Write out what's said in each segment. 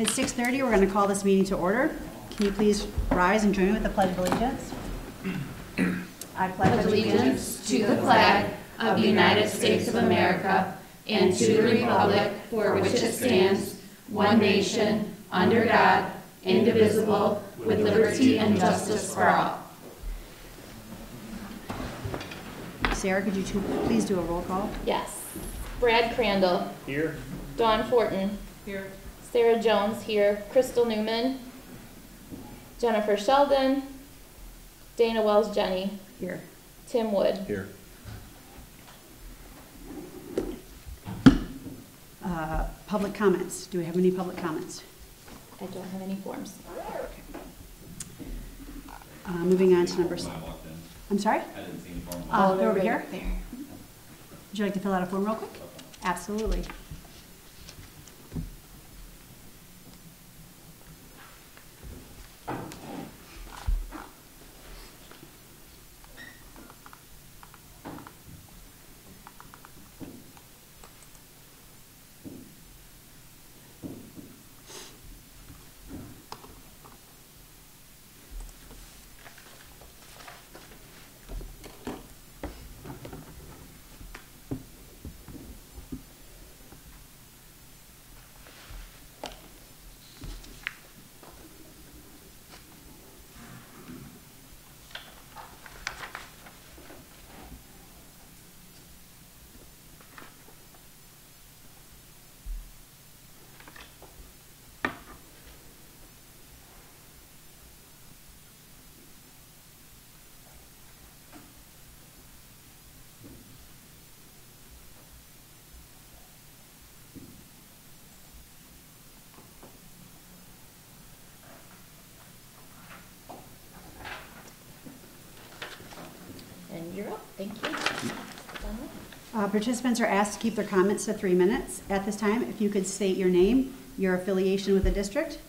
It's 6:30. We're going to call this meeting to order. Can you please rise and join me with the Pledge of Allegiance? I pledge allegiance to the flag of the United States of America and to the republic for which it stands, one nation, under God, indivisible, with liberty and justice for all. Sarah, could you please do a roll call? Yes. Brad Crandall. Here. Dawn Fortin. Here. Sarah Jones here. Crystal Newman. Jennifer Sheldon. Dana Wells Jenny. Here. Tim Wood. Here. Public comments. Do we have any public comments? I don't have any forms. Moving on to number 6. I'm sorry? I didn't see any form. They're over here? There. Would you like to fill out a form real quick? Absolutely. And you're up. Thank you. Participants are asked to keep their comments to 3 minutes. At this time, if you could state your name, your affiliation with the district.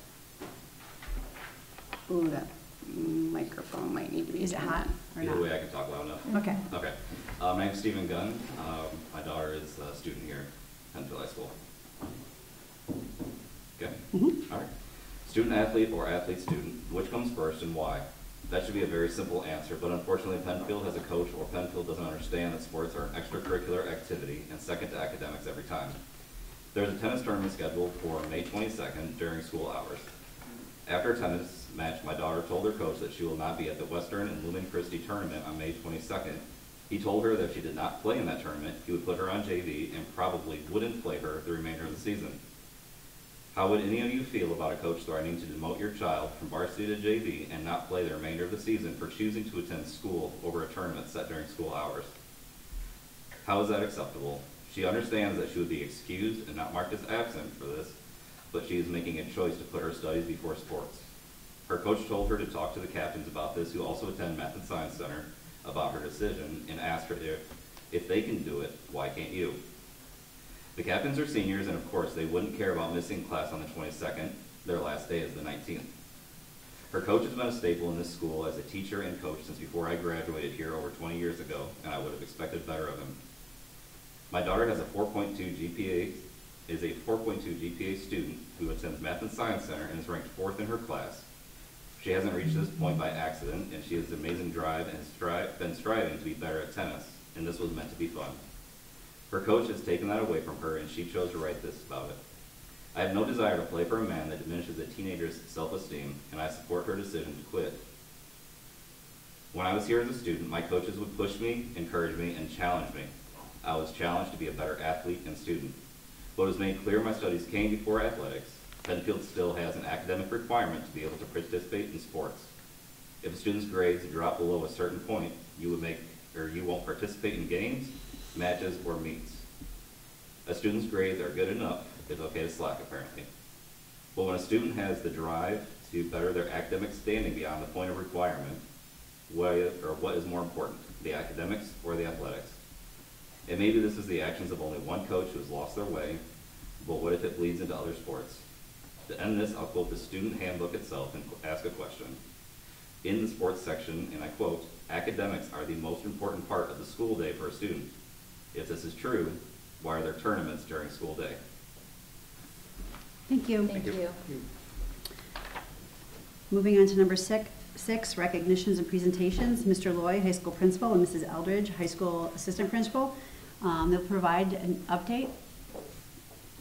Ooh, that microphone might need to be. Is it hot or Either not? way, I can talk loud enough. Okay. Okay. My name's Stephen Gunn. My daughter is a student here at Pennfield High School. Okay? Mm-hmm. All right. Student athlete or athlete student, which comes first and why? That should be a very simple answer, but unfortunately Pennfield has a coach or Pennfield doesn't understand that sports are an extracurricular activity and second to academics every time. There's a tennis tournament scheduled for May 22nd during school hours. After a tennis match, my daughter told her coach that she will not be at the Western and Lumen Christi tournament on May 22nd. He told her that if she did not play in that tournament, he would put her on JV and probably wouldn't play her the remainder of the season. How would any of you feel about a coach threatening to demote your child from varsity to JV and not play the remainder of the season for choosing to attend school over a tournament set during school hours? How is that acceptable? She understands that she would be excused and not marked as absent for this, but she is making a choice to put her studies before sports. Her coach told her to talk to the captains about this, who also attend Math and Science Center, about her decision, and asked her if they can do it, why can't you? The captains are seniors, and of course they wouldn't care about missing class on the 22nd. Their last day is the 19th. Her coach has been a staple in this school as a teacher and coach since before I graduated here over 20 years ago, and I would have expected better of him. My daughter has a 4.2 GPA, is a 4.2 GPA student who attends Math and Science Center and is ranked 4th in her class. She hasn't reached this point by accident, and she has amazing drive and has been striving to be better at tennis, and this was meant to be fun. Her coach has taken that away from her, and she chose to write this about it. I have no desire to play for a man that diminishes a teenager's self-esteem, and I support her decision to quit. When I was here as a student, my coaches would push me, encourage me, and challenge me. I was challenged to be a better athlete and student. But it was made clear my studies came before athletics. Pennfield still has an academic requirement to be able to participate in sports. If a student's grades drop below a certain point, you won't participate in games, matches, or meets. A student's grades are good enough, it's okay to slack apparently. But when a student has the drive to better their academic standing beyond the point of requirement, what is more important, the academics or the athletics? And maybe this is the actions of only one coach who has lost their way, but what if it bleeds into other sports? To end this, I'll quote the student handbook itself and ask a question. In the sports section, and I quote, "Academics are the most important part of the school day for a student. If this is true, why are there tournaments during school day?" Thank you. Thank you. Moving on to number six, recognitions and presentations. Mr. Loy, high school principal, and Mrs. Eldridge, high school assistant principal. They'll provide an update.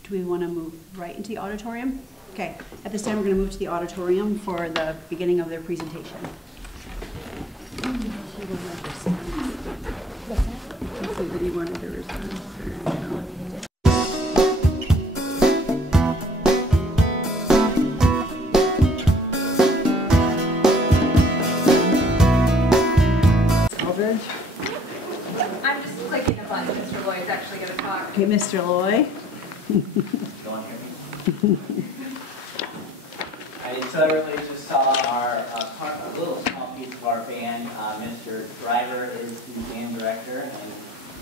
Do we want to move right into the auditorium? Okay, at this time we're going to move to the auditorium for the beginning of their presentation. Eldridge? I'm just clicking the button. Mr. Lloyd's actually going to talk. Okay, Mr. Loy. So everybody just saw our a little small piece of our band. Mr. Driver is the band director, and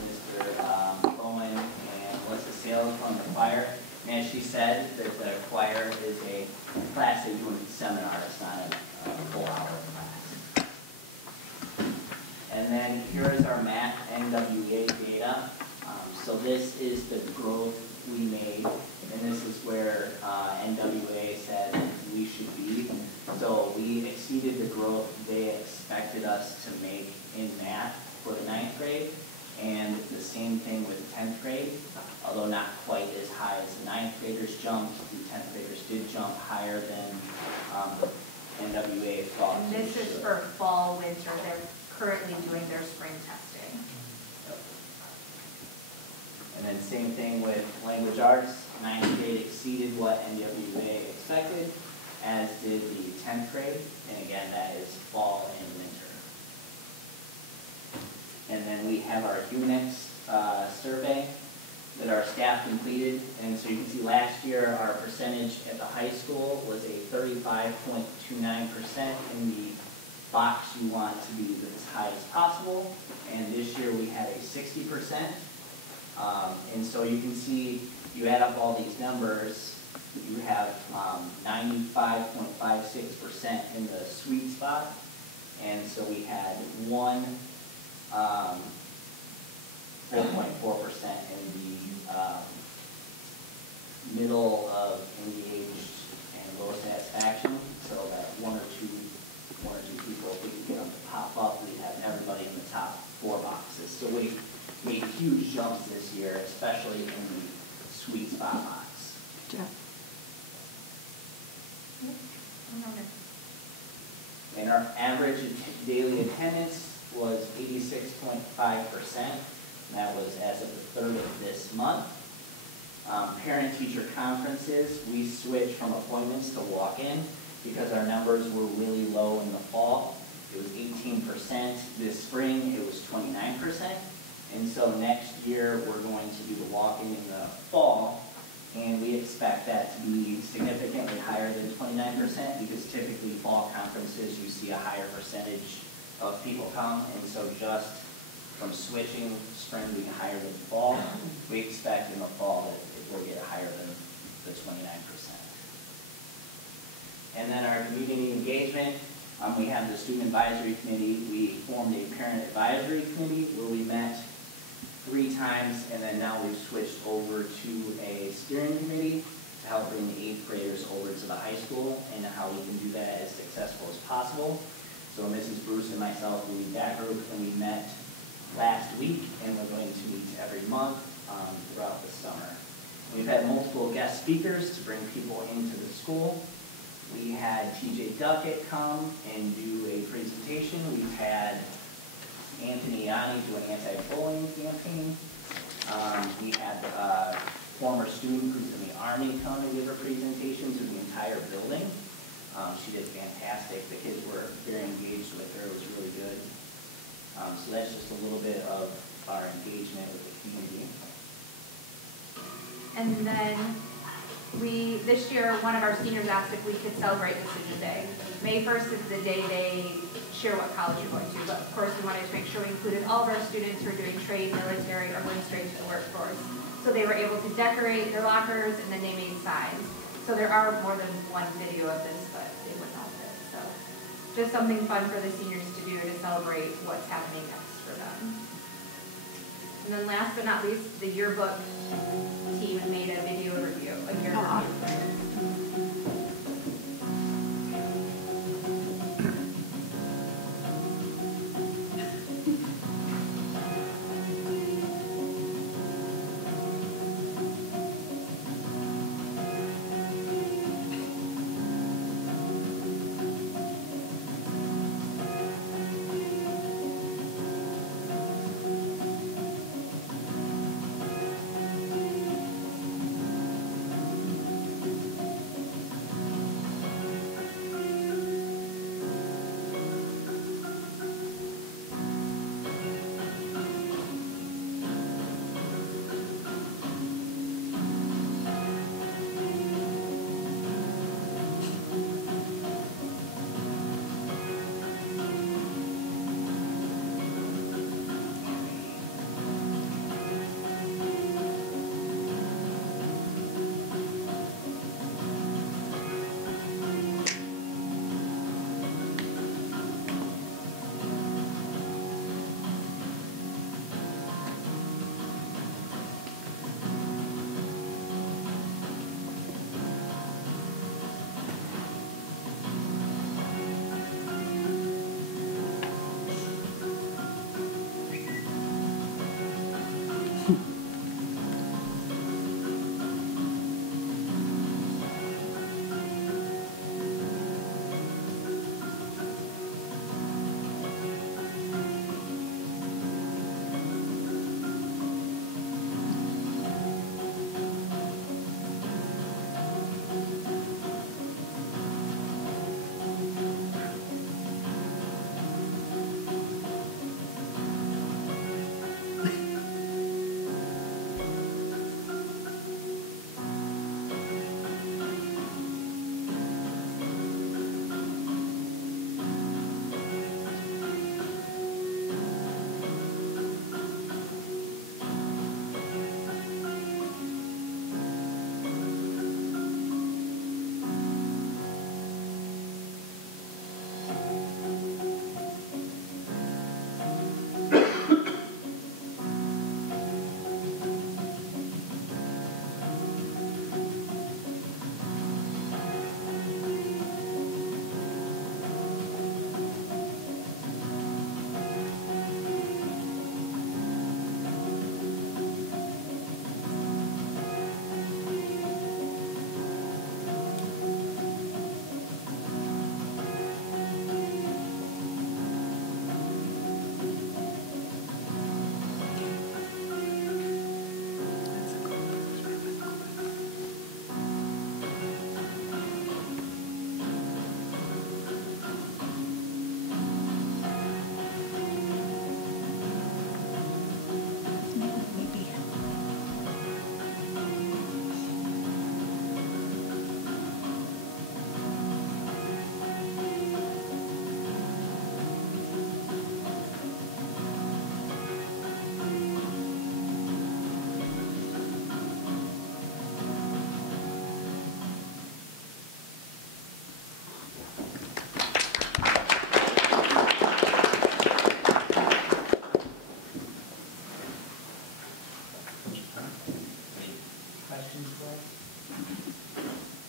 Mr. Bowen and Melissa Sales from the choir. And as she said, that the choir is a class they do in seminar. It's not a full-hour class. And then here is our math NWA data. So this is the growth we made, and this is where NWA said we should be. So we exceeded the growth they expected us to make in math for the 9th grade, and the same thing with 10th grade, although not quite as high as the 9th graders jumped. The 10th graders did jump higher than the NWA thought. And this is for fall, winter. They're currently doing their spring testing. And then same thing with language arts. 9th grade exceeded what NWA expected, as did the 10th grade. And again, that is fall and winter. And then we have our UNIX survey that our staff completed. And so you can see last year our percentage at the high school was a 35.29% in the box you want to be as high as possible. And this year we had a 60%. And so you can see, you add up all these numbers, you have 95.56% in the sweet spot. And so we had 4.4% in the middle of engaged and low satisfaction. So that one or two people, if we could get them to pop up, we'd have everybody in the top 4 boxes. So we made huge jumps this year, especially in the sweet spot box. Jeff. And our average daily attendance was 86.5%. That was as of the 3rd of this month. Parent-teacher conferences, we switched from appointments to walk-in because our numbers were really low in the fall. It was 18%. This spring, it was 29%. And so next year, we're going to do the walk-in in the fall, and we expect that to be significantly higher than 29% because typically fall conferences, you see a higher percentage of people come. And so just from switching spring being higher than fall, we expect in the fall that it will get higher than the 29%. And then our community engagement, we have the student advisory committee. We formed a parent advisory committee where we met 3 times, and then now we've switched over to a steering committee to help bring the 8th graders over to the high school and how we can do that as successful as possible. So Mrs. Bruce and myself, we lead that group, and we met last week, and we're going to meet every month throughout the summer. We've had multiple guest speakers to bring people into the school. We had TJ Duckett come and do a presentation. We've had Anthony Yanni do an anti-bullying campaign. We had a former student who's in the Army come and give a presentation to the entire building. She did fantastic. The kids were very engaged with her. It was really good. So that's just a little bit of our engagement with the community. And then this year, one of our seniors asked if we could celebrate Decision Day. May 1st is the day they share what college you're going to, but of course we wanted to make sure we included all of our students who are doing trade, military, or going straight to the workforce. So they were able to decorate their lockers, and then they made signs. So there are more than one video of this, but they wouldn't all fit. So just something fun for the seniors to do to celebrate what's happening next for them. And then last but not least, the yearbook team made a video review, a year review.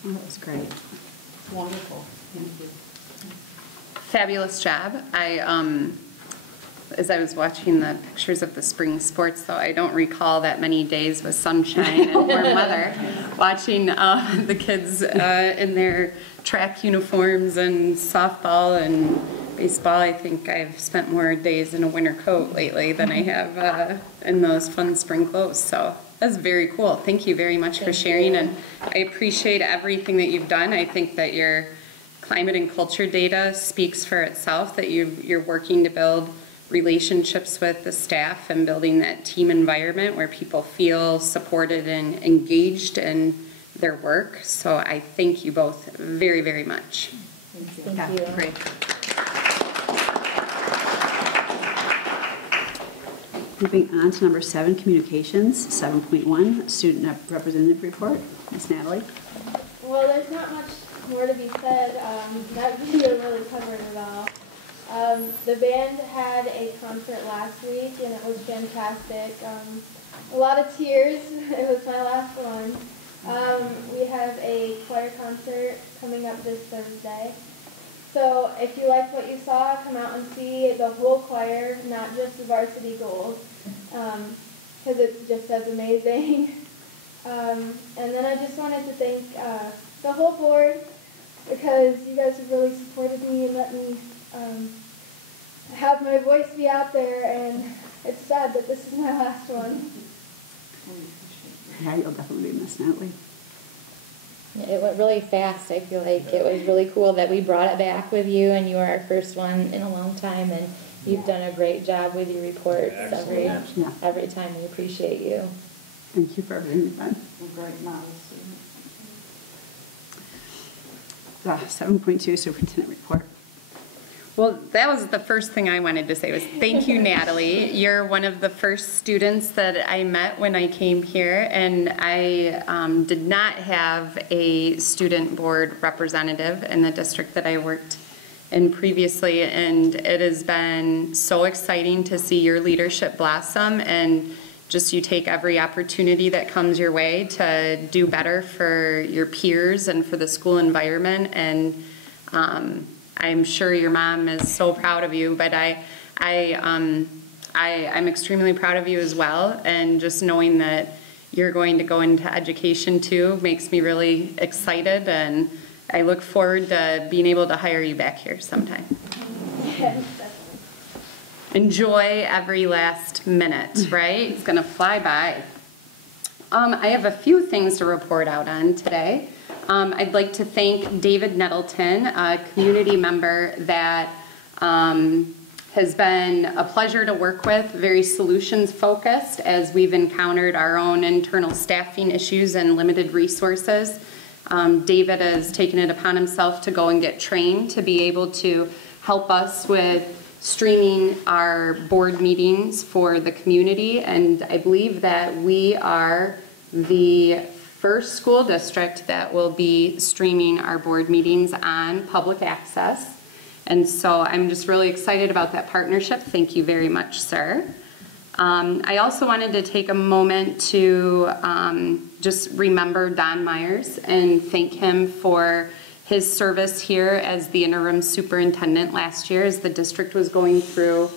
That was great. Wonderful. Thank you. Fabulous job. As I was watching the pictures of the spring sports, though, I don't recall that many days with sunshine and warm weather. Watching the kids in their track uniforms and softball and baseball, I think I've spent more days in a winter coat lately than I have in those fun spring clothes. So that's very cool. Thank you very much for sharing, and I appreciate everything that you've done. I think that your climate and culture data speaks for itself, that you're working to build relationships with the staff and building that team environment where people feel supported and engaged in their work. So I thank you both very, very much. Thank you. Great. Moving on to number 7, communications, 7.1, student representative report. Ms. Natalie. Well, there's not much more to be said. That video really covered it all. The band had a concert last week and it was fantastic. A lot of tears. It was my last one. We have a choir concert coming up this Thursday. So if you liked what you saw, come out and see the whole choir, not just the varsity goals, because it's just as amazing. And then I just wanted to thank the whole board, because you guys have really supported me and let me have my voice be out there, and it's sad that this is my last one. Yeah, you'll definitely be missed, Natalie. It went really fast. I feel like it was really cool that we brought it back with you, and you were our first one in a long time, and you've done a great job with your reports every time. We appreciate you. Thank you for everything you've done. Great models. 7.2 Superintendent Report. Well, that was the first thing I wanted to say was thank you, Natalie. You're one of the first students that I met when I came here, and I did not have a student board representative in the district that I worked in previously, and it has been so exciting to see your leadership blossom, and just you take every opportunity that comes your way to do better for your peers and for the school environment. And I'm sure your mom is so proud of you, but I'm extremely proud of you as well. And just knowing that you're going to go into education too makes me really excited, and I look forward to being able to hire you back here sometime. Enjoy every last minute, right? It's gonna fly by. I have a few things to report out on today. I'd like to thank David Nettleton, a community member that has been a pleasure to work with, very solutions focused as we've encountered our own internal staffing issues and limited resources. David has taken it upon himself to go and get trained to be able to help us with streaming our board meetings for the community, and I believe that we are the first school district that will be streaming our board meetings on public access. And so I'm just really excited about that partnership. Thank you very much, sir. I also wanted to take a moment to just remember Don Myers and thank him for his service here as the interim superintendent last year as the district was going through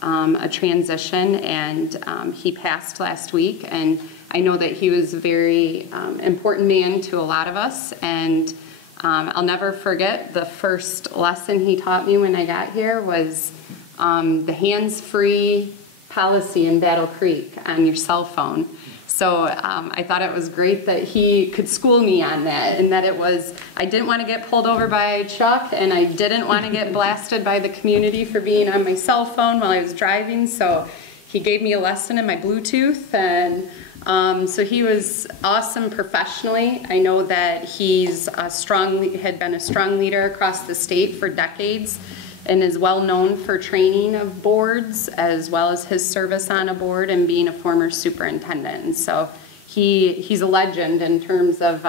a transition, and he passed last week. And I know that he was a very important man to a lot of us, and I'll never forget the first lesson he taught me when I got here was the hands-free policy in Battle Creek on your cell phone. So I thought it was great that he could school me on that, and that it was, I didn't want to get pulled over by Chuck, and I didn't want to get blasted by the community for being on my cell phone while I was driving, so he gave me a lesson in my Bluetooth, and so he was awesome professionally. I know that he's had been a strong leader across the state for decades, and is well known for training of boards as well as his service on a board and being a former superintendent. And so he's a legend in terms of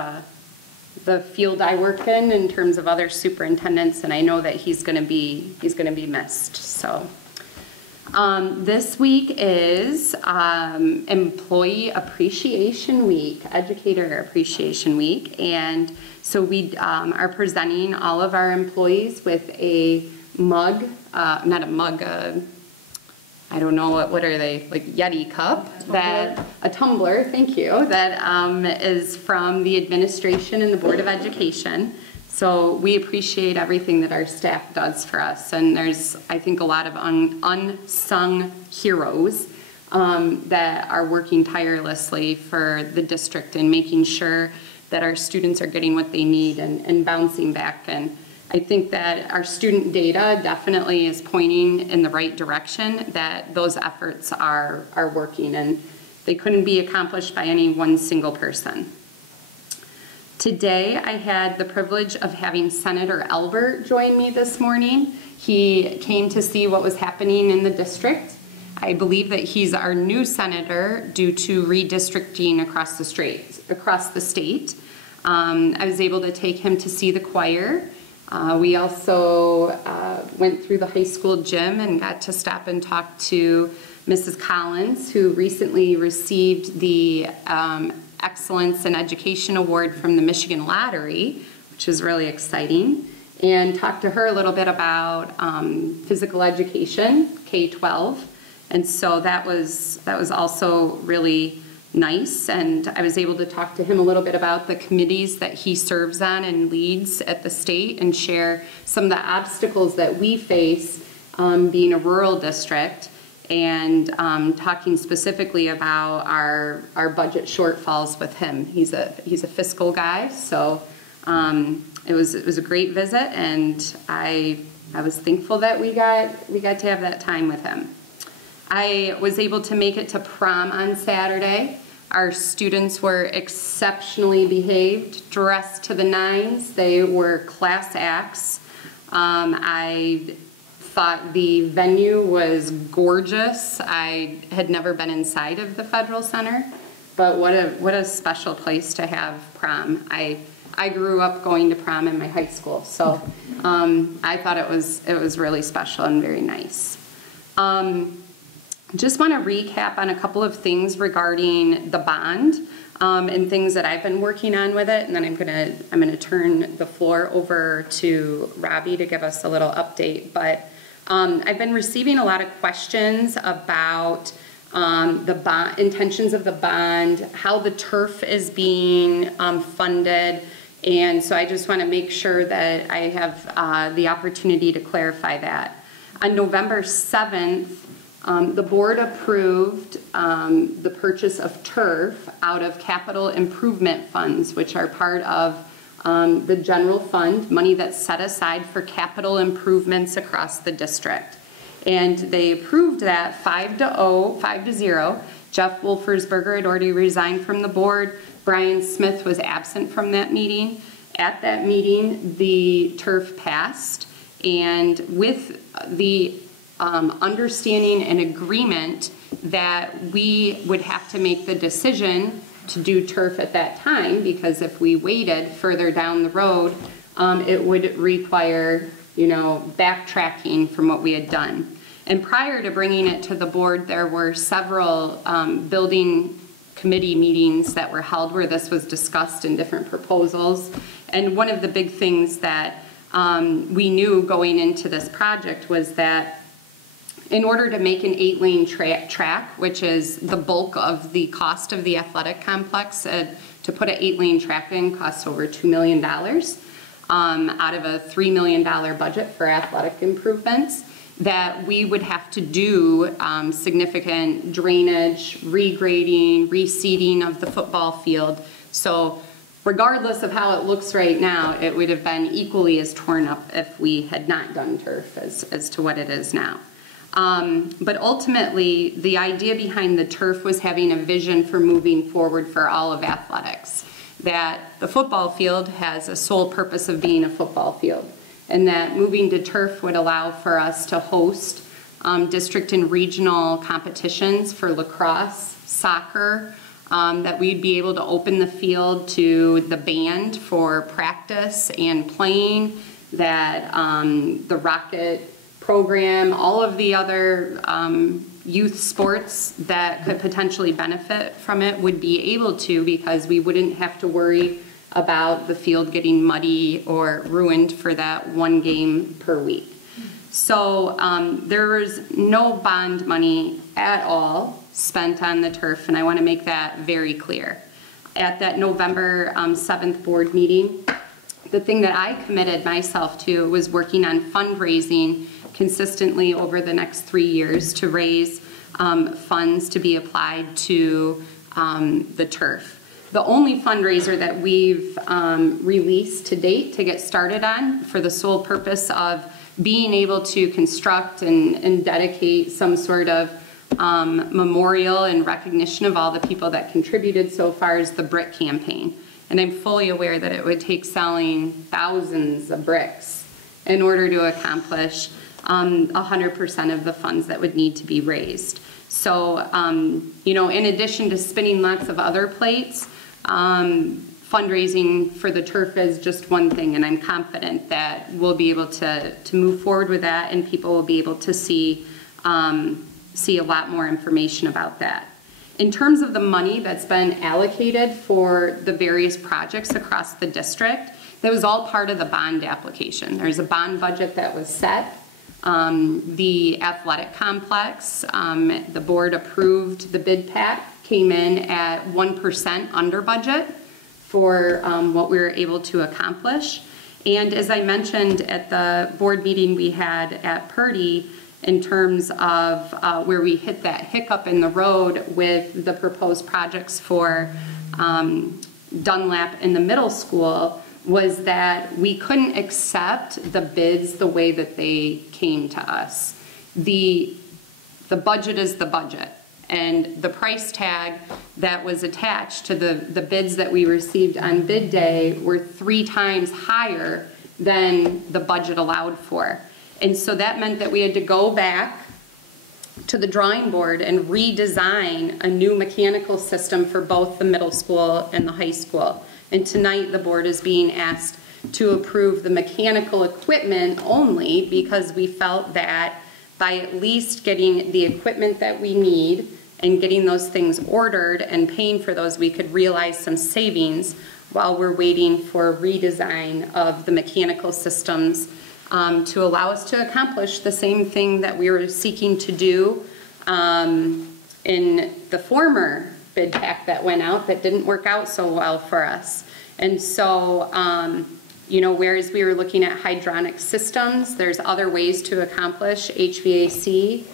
the field I work in terms of other superintendents, and I know that he's going to be missed. So this week is Employee Appreciation Week, Educator Appreciation Week, and so we are presenting all of our employees with a mug, not a mug, I don't know, what are they, like Yeti cup, a tumbler, thank you, that is from the administration and the Board of Education. So we appreciate everything that our staff does for us, and there's, I think, a lot of unsung heroes that are working tirelessly for the district and making sure that our students are getting what they need and bouncing back. And I think that our student data definitely is pointing in the right direction, that those efforts are working, and they couldn't be accomplished by any one single person. Today I had the privilege of having Senator Elbert join me this morning. He came to see what was happening in the district. I believe that he's our new senator due to redistricting across the state. I was able to take him to see the choir. We also went through the high school gym and got to stop and talk to Mrs. Collins, who recently received the Excellence in Education Award from the Michigan Lottery, which is really exciting, and talked to her a little bit about physical education, K-12, and so that was also really nice, and I was able to talk to him a little bit about the committees that he serves on and leads at the state and share some of the obstacles that we face being a rural district, and talking specifically about our budget shortfalls with him. He's a fiscal guy, so it was a great visit, and I was thankful that we got to have that time with him. I was able to make it to prom on Saturday. Our students were exceptionally behaved, dressed to the nines. They were class acts. I thought the venue was gorgeous. I had never been inside of the Federal Center, but what a special place to have prom. I grew up going to prom in my high school, so I thought it was really special and very nice. Just want to recap on a couple of things regarding the bond and things that I've been working on with it, and then I'm gonna turn the floor over to Robbie to give us a little update. But I've been receiving a lot of questions about the bond intentions of the bond, how the turf is being funded, and so I just want to make sure that I have the opportunity to clarify that. On November 7th, the board approved the purchase of turf out of capital improvement funds, which are part of the general fund, money that's set aside for capital improvements across the district. And they approved that 5-0. Jeff Wolfersberger had already resigned from the board. Brian Smith was absent from that meeting. At that meeting, the turf passed, and with the understanding and agreement that we would have to make the decision to do turf at that time, because if we waited further down the road, it would require, backtracking from what we had done. And prior to bringing it to the board, there were several building committee meetings that were held where this was discussed in different proposals. And one of the big things that we knew going into this project was that in order to make an 8-lane track, which is the bulk of the cost of the athletic complex, to put an 8-lane track in costs over $2 million out of a $3 million budget for athletic improvements, that we would have to do significant drainage, regrading, reseeding of the football field. So regardless of how it looks right now, it would have been equally as torn up if we had not done turf as to what it is now. But ultimately, the idea behind the turf was having a vision for moving forward for all of athletics. That the football field has a sole purpose of being a football field, and that moving to turf would allow for us to host district and regional competitions for lacrosse, soccer, that we'd be able to open the field to the band for practice and playing, that the Rocket program, all of the other youth sports that could potentially benefit from it would be able to, because we wouldn't have to worry about the field getting muddy or ruined for that one game per week. So there was no bond money at all spent on the turf, and I want to make that very clear. At that November 7th board meeting, the thing that I committed myself to was working on fundraising consistently over the next 3 years to raise funds to be applied to the turf. The only fundraiser that we've released to date to get started on, for the sole purpose of being able to construct and dedicate some sort of memorial and recognition of all the people that contributed so far, is the brick campaign. And I'm fully aware that it would take selling thousands of bricks in order to accomplish 100% of the funds that would need to be raised. So, in addition to spinning lots of other plates, fundraising for the turf is just one thing, and I'm confident that we'll be able to move forward with that, and people will be able to see a lot more information about that. In terms of the money that's been allocated for the various projects across the district, that was all part of the bond application. There's a bond budget that was set. The athletic complex, the board approved the bid pack, came in at 1% under budget for what we were able to accomplish. And as I mentioned at the board meeting we had at Purdy, in terms of where we hit that hiccup in the road with the proposed projects for Dunlap in the middle school, was that we couldn't accept the bids the way that they came to us. The budget is the budget, and the price tag that was attached to the bids that we received on bid day were 3 times higher than the budget allowed for. And so that meant that we had to go back to the drawing board and redesign a new mechanical system for both the middle school and the high school. And tonight the board is being asked to approve the mechanical equipment only, because we felt that by at least getting the equipment that we need and getting those things ordered and paying for those, we could realize some savings while we're waiting for redesign of the mechanical systems to allow us to accomplish the same thing that we were seeking to do in the former bid pack that went out that didn't work out so well for us. And so, you know, whereas we were looking at hydronic systems, there's other ways to accomplish HVAC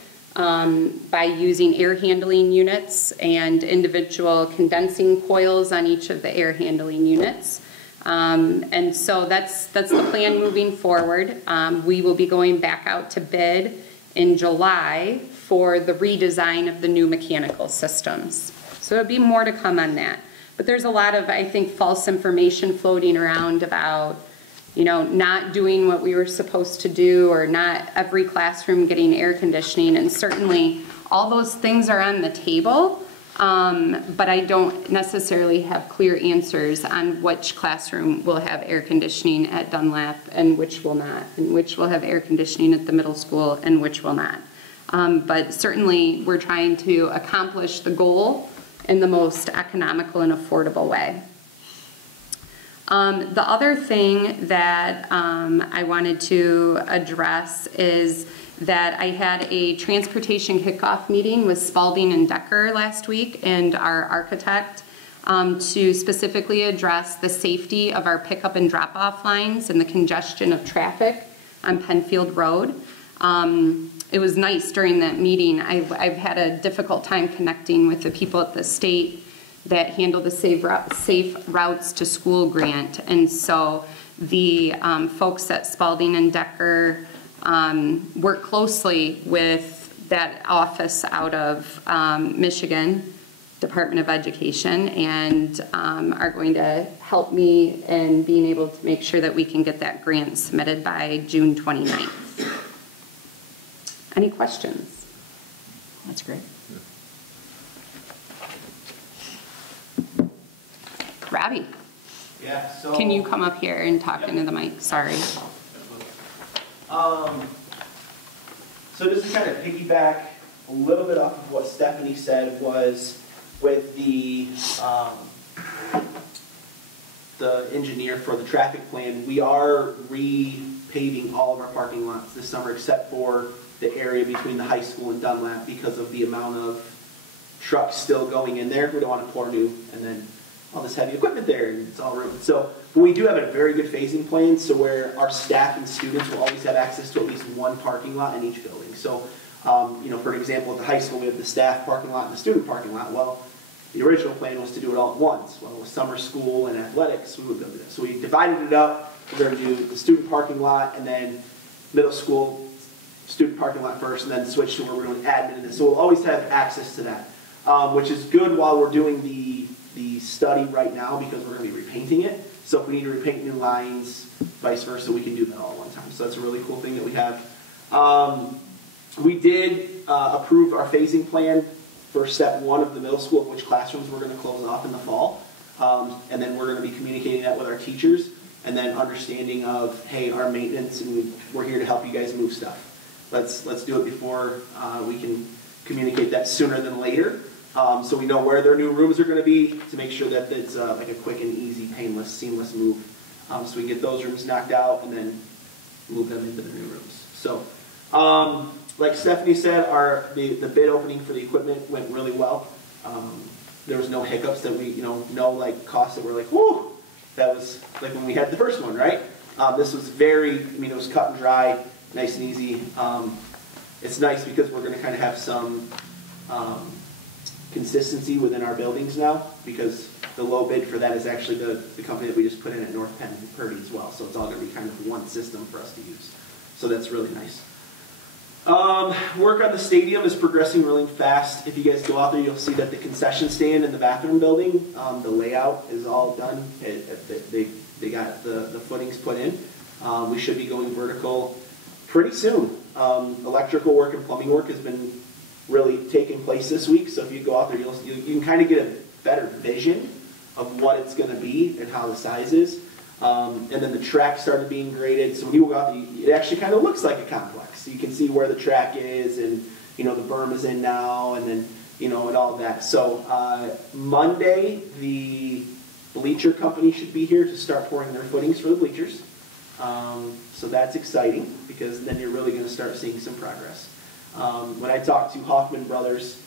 by using air handling units and individual condensing coils on each of the air handling units. And so that's the plan moving forward. We will be going back out to bid in July for the redesign of the new mechanical systems. So there'll be more to come on that. But there's a lot of, I think, false information floating around about, you know, not doing what we were supposed to do, or not every classroom getting air conditioning. And certainly all those things are on the table. But I don't necessarily have clear answers on which classroom will have air conditioning at Dunlap and which will not, and which will have air conditioning at the middle school and which will not. But certainly we're trying to accomplish the goal in the most economical and affordable way. The other thing that I wanted to address is that I had a transportation kickoff meeting with Spalding and Decker last week and our architect to specifically address the safety of our pickup and drop-off lines and the congestion of traffic on Pennfield Road. It was nice during that meeting. I've had a difficult time connecting with the people at the state that handle the Safe Routes to School grant, and so the folks at Spalding and Decker work closely with that office out of Michigan Department of Education, and are going to help me in being able to make sure that we can get that grant submitted by June 29th. Any questions? That's great. Robbie, yeah, so can you come up here and talk into the mic? Sorry. So just to kind of piggyback a little bit off of what Stephanie said, was with the engineer for the traffic plan, we are repaving all of our parking lots this summer except for the area between the high school and Dunlap, because of the amount of trucks still going in there. We don't want to pour new and then all this heavy equipment there and it's all ruined. So, but we do have a very good phasing plan, so where our staff and students will always have access to at least one parking lot in each building. So, you know, for example, at the high school we have the staff parking lot and the student parking lot. Well, the original plan was to do it all at once. Well, with summer school and athletics, we would go do that. So we divided it up. We're going to do the student parking lot and then middle school student parking lot first, and then switch to where we're doing admin in this. So we'll always have access to that, which is good while we're doing the study right now, because we're going to be repainting it. So if we need to repaint new lines, vice versa, we can do that all at one time. So that's a really cool thing that we have. We did approve our phasing plan for step 1 of the middle school, of which classrooms we're going to close off in the fall. And then we're going to be communicating that with our teachers, and then understanding of, hey, our maintenance, and we're here to help you guys move stuff. Let's do it before we can communicate that sooner than later, so we know where their new rooms are going to be, to make sure that it's like a quick and easy, painless, seamless move. So we can get those rooms knocked out and then move them into the new rooms. So, like Stephanie said, the bid opening for the equipment went really well. There was no hiccups that we, no like costs that were like, whoo, that was like when we had the first one, right? This was it was cut and dry, nice and easy. It's nice because we're going to kind of have some consistency within our buildings now, because the low bid for that is actually the company that we just put in at North Penn Purdy as well. So it's all going to be kind of one system for us to use. So that's really nice. Work on the stadium is progressing really fast. If you guys go out there, you'll see that the concession stand in the bathroom building, the layout is all done. They got the footings put in. We should be going vertical pretty soon. Electrical work and plumbing work has been really taking place this week. So if you go out there, you can kind of get a better vision of what it's going to be and how the size is. And then the track started being graded. So when you go out there, it actually kind of looks like a complex. So you can see where the track is, and the berm is in now, and then and all of that. So Monday, the bleacher company should be here to start pouring their footings for the bleachers. So that's exciting, because then you're really going to start seeing some progress. When I talked to Hoffman Brothers,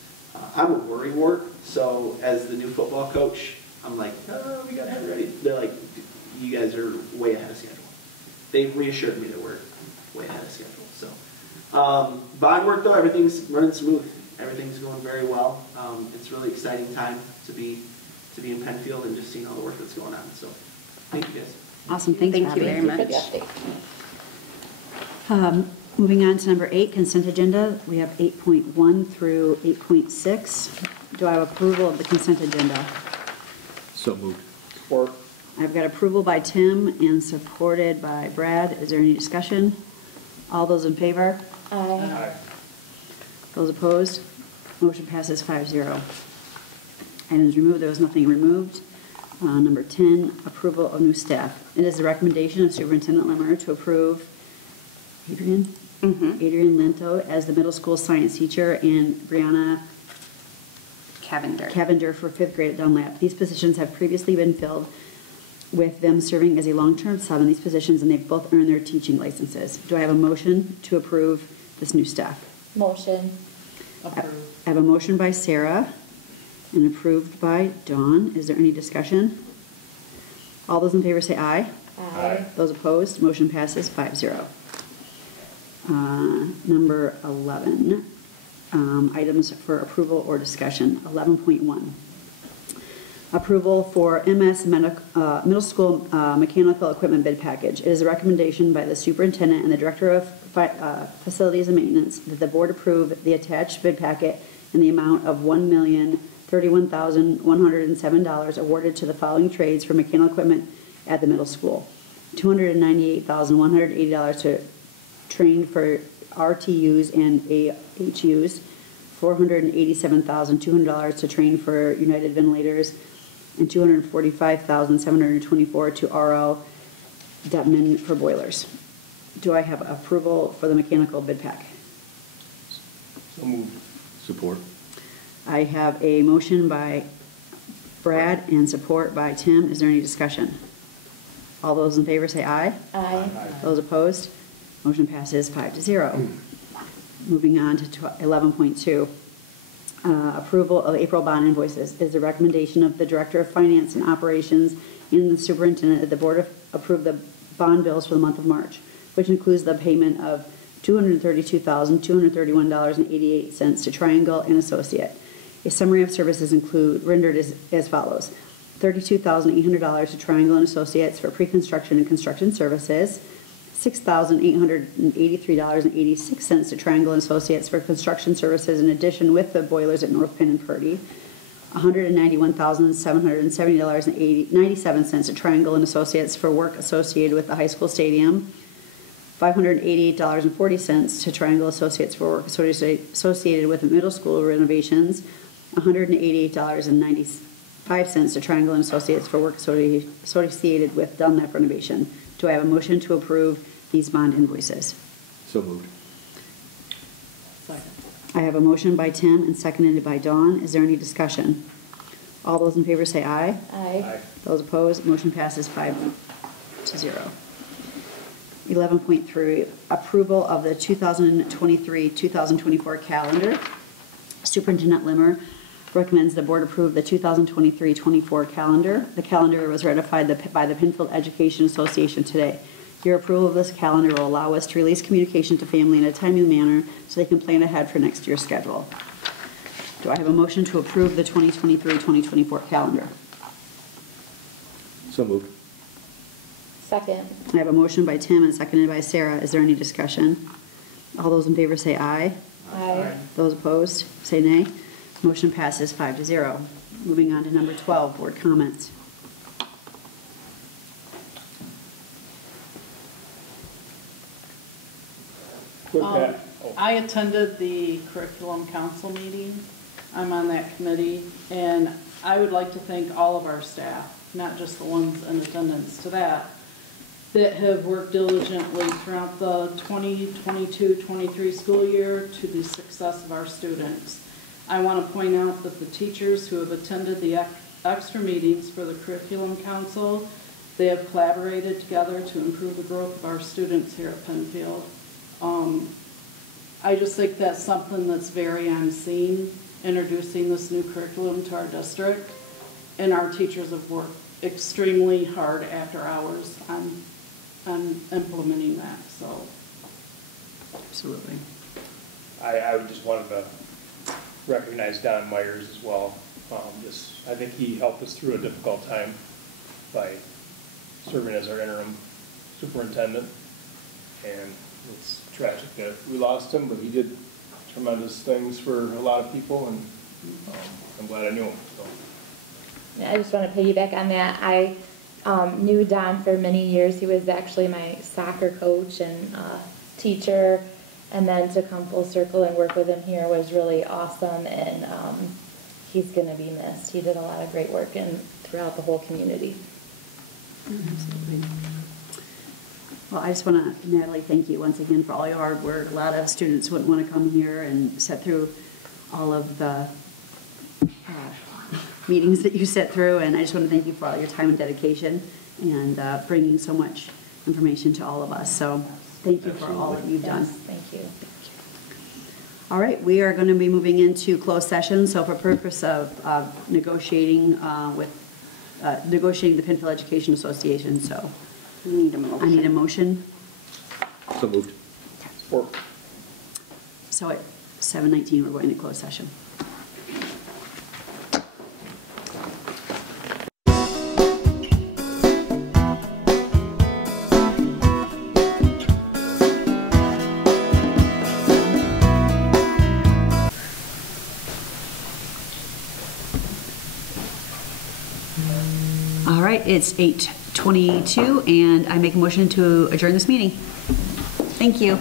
I'm a worrywart. So as the new football coach, I'm like, oh, we got to have it ready. They're like, you guys are way ahead of schedule. They've reassured me that we're way ahead of schedule. So bond work, though, everything's running smooth. Everything's going very well. It's a really exciting time to be in Pennfield and just seeing all the work that's going on. So thank you guys. Awesome, thank you very much. Thank you for the update. Moving on to number 8, consent agenda. We have 8.1 through 8.6. Do I have approval of the consent agenda? So moved. Support. I've got approval by Tim and supported by Brad. Is there any discussion? All those in favor? Aye. Those opposed? Motion passes 5-0. Items removed, there was nothing removed. Number 10, approval of new staff. It is the recommendation of Superintendent Limmer to approve Adrian Linto as the middle school science teacher and Brianna Cavender for 5th grade at Dunlap. These positions have previously been filled with them serving as a long-term sub in these positions, and they've both earned their teaching licenses. Do I have a motion to approve this new staff? Motion. Approved. I have a motion by Sarah and approved by Dawn. Is there any discussion? All those in favor say aye. Aye. Those opposed, motion passes 5-0. Number 11, items for approval or discussion. 11.1. Approval for MS Middle School Mechanical Equipment Bid Package. It is a recommendation by the Superintendent and the Director of Facilities and Maintenance that the Board approve the attached bid packet in the amount of $1,031,107 awarded to the following trades for mechanical equipment at the middle school. $298,180 to train for RTUs and AHUs, $487,200 to train for United Ventilators, and $245,724 to RL Detman for boilers. Do I have approval for the mechanical bid pack? So moved. Support. I have a motion by Brad and support by Tim. Is there any discussion? All those in favor say aye. Aye. Those opposed? Motion passes 5-0. Moving on to 11.2. Approval of April bond invoices is the recommendation of the Director of Finance and Operations and the Superintendent that the Board approve the bond bills for the month of March, which includes the payment of $232,231.88 to Triangle and Associate. A summary of services rendered as follows: $32,800 to Triangle and Associates for pre-construction and construction services, $6,883.86 to Triangle and Associates for construction services in addition with the boilers at North Penn and Purdy, $191,770.97 to Triangle and Associates for work associated with the high school stadium, $588.40 to Triangle Associates for work associated with the middle school renovations, $188.95 5 cents to Triangle and Associates for work associated with Dunlap renovation. Do I have a motion to approve these bond invoices? So moved. Second. I have a motion by Tim and seconded by Dawn. Is there any discussion? All those in favor say aye. Aye. Those opposed, motion passes 5-0. 11.3, approval of the 2023-2024 calendar. Superintendent Limmer recommends the board approve the 2023-24 calendar. The calendar was ratified by the Pennfield Education Association today. Your approval of this calendar will allow us to release communication to family in a timely manner so they can plan ahead for next year's schedule. Do I have a motion to approve the 2023-2024 calendar? So moved. Second. I have a motion by Tim and seconded by Sarah. Is there any discussion? All those in favor say aye. Aye. Those opposed, say nay. Motion passes 5-0. Moving on to number 12, board comments. I attended the curriculum council meeting. I'm on that committee, and I would like to thank all of our staff, not just the ones in attendance to that have worked diligently throughout the 2022-23 school year to the success of our students. I want to point out that the teachers who have attended the extra meetings for the curriculum council, they have collaborated together to improve the growth of our students here at Pennfield. I just think that's something that's very unseen, introducing this new curriculum to our district, and our teachers have worked extremely hard after hours on implementing that, so. Absolutely. I would just wanted to recognize Don Myers as well. I think he helped us through a difficult time by serving as our interim superintendent, and it's tragic that we lost him, but he did tremendous things for a lot of people, and I'm glad I knew him. So. Yeah, I just want to piggyback on that. I knew Don for many years. He was actually my soccer coach and teacher, and then to come full circle and work with him here was really awesome, and he's going to be missed. He did a lot of great work throughout the whole community. Absolutely. Well, I just want to, Natalie, thank you once again for all your hard work. A lot of students wouldn't want to come here and sit through all of the meetings that you sit through, and I just want to thank you for all your time and dedication and bringing so much information to all of us. So thank you for all that you've done. Thank you. All right, we are going to be moving into closed session. So for purpose of negotiating negotiating the Pennfield Education Association. So I need a motion. I need a motion. So moved. Support. So at 7:19, we're going to closed session. All right, it's 8:22, and I make a motion to adjourn this meeting. Thank you.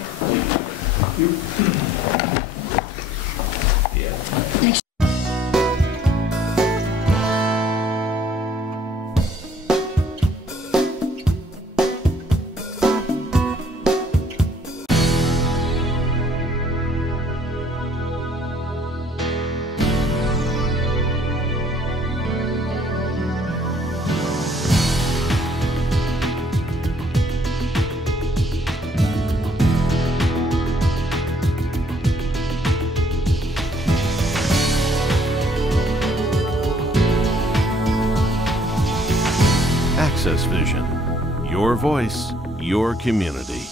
Access Vision, your voice, your community.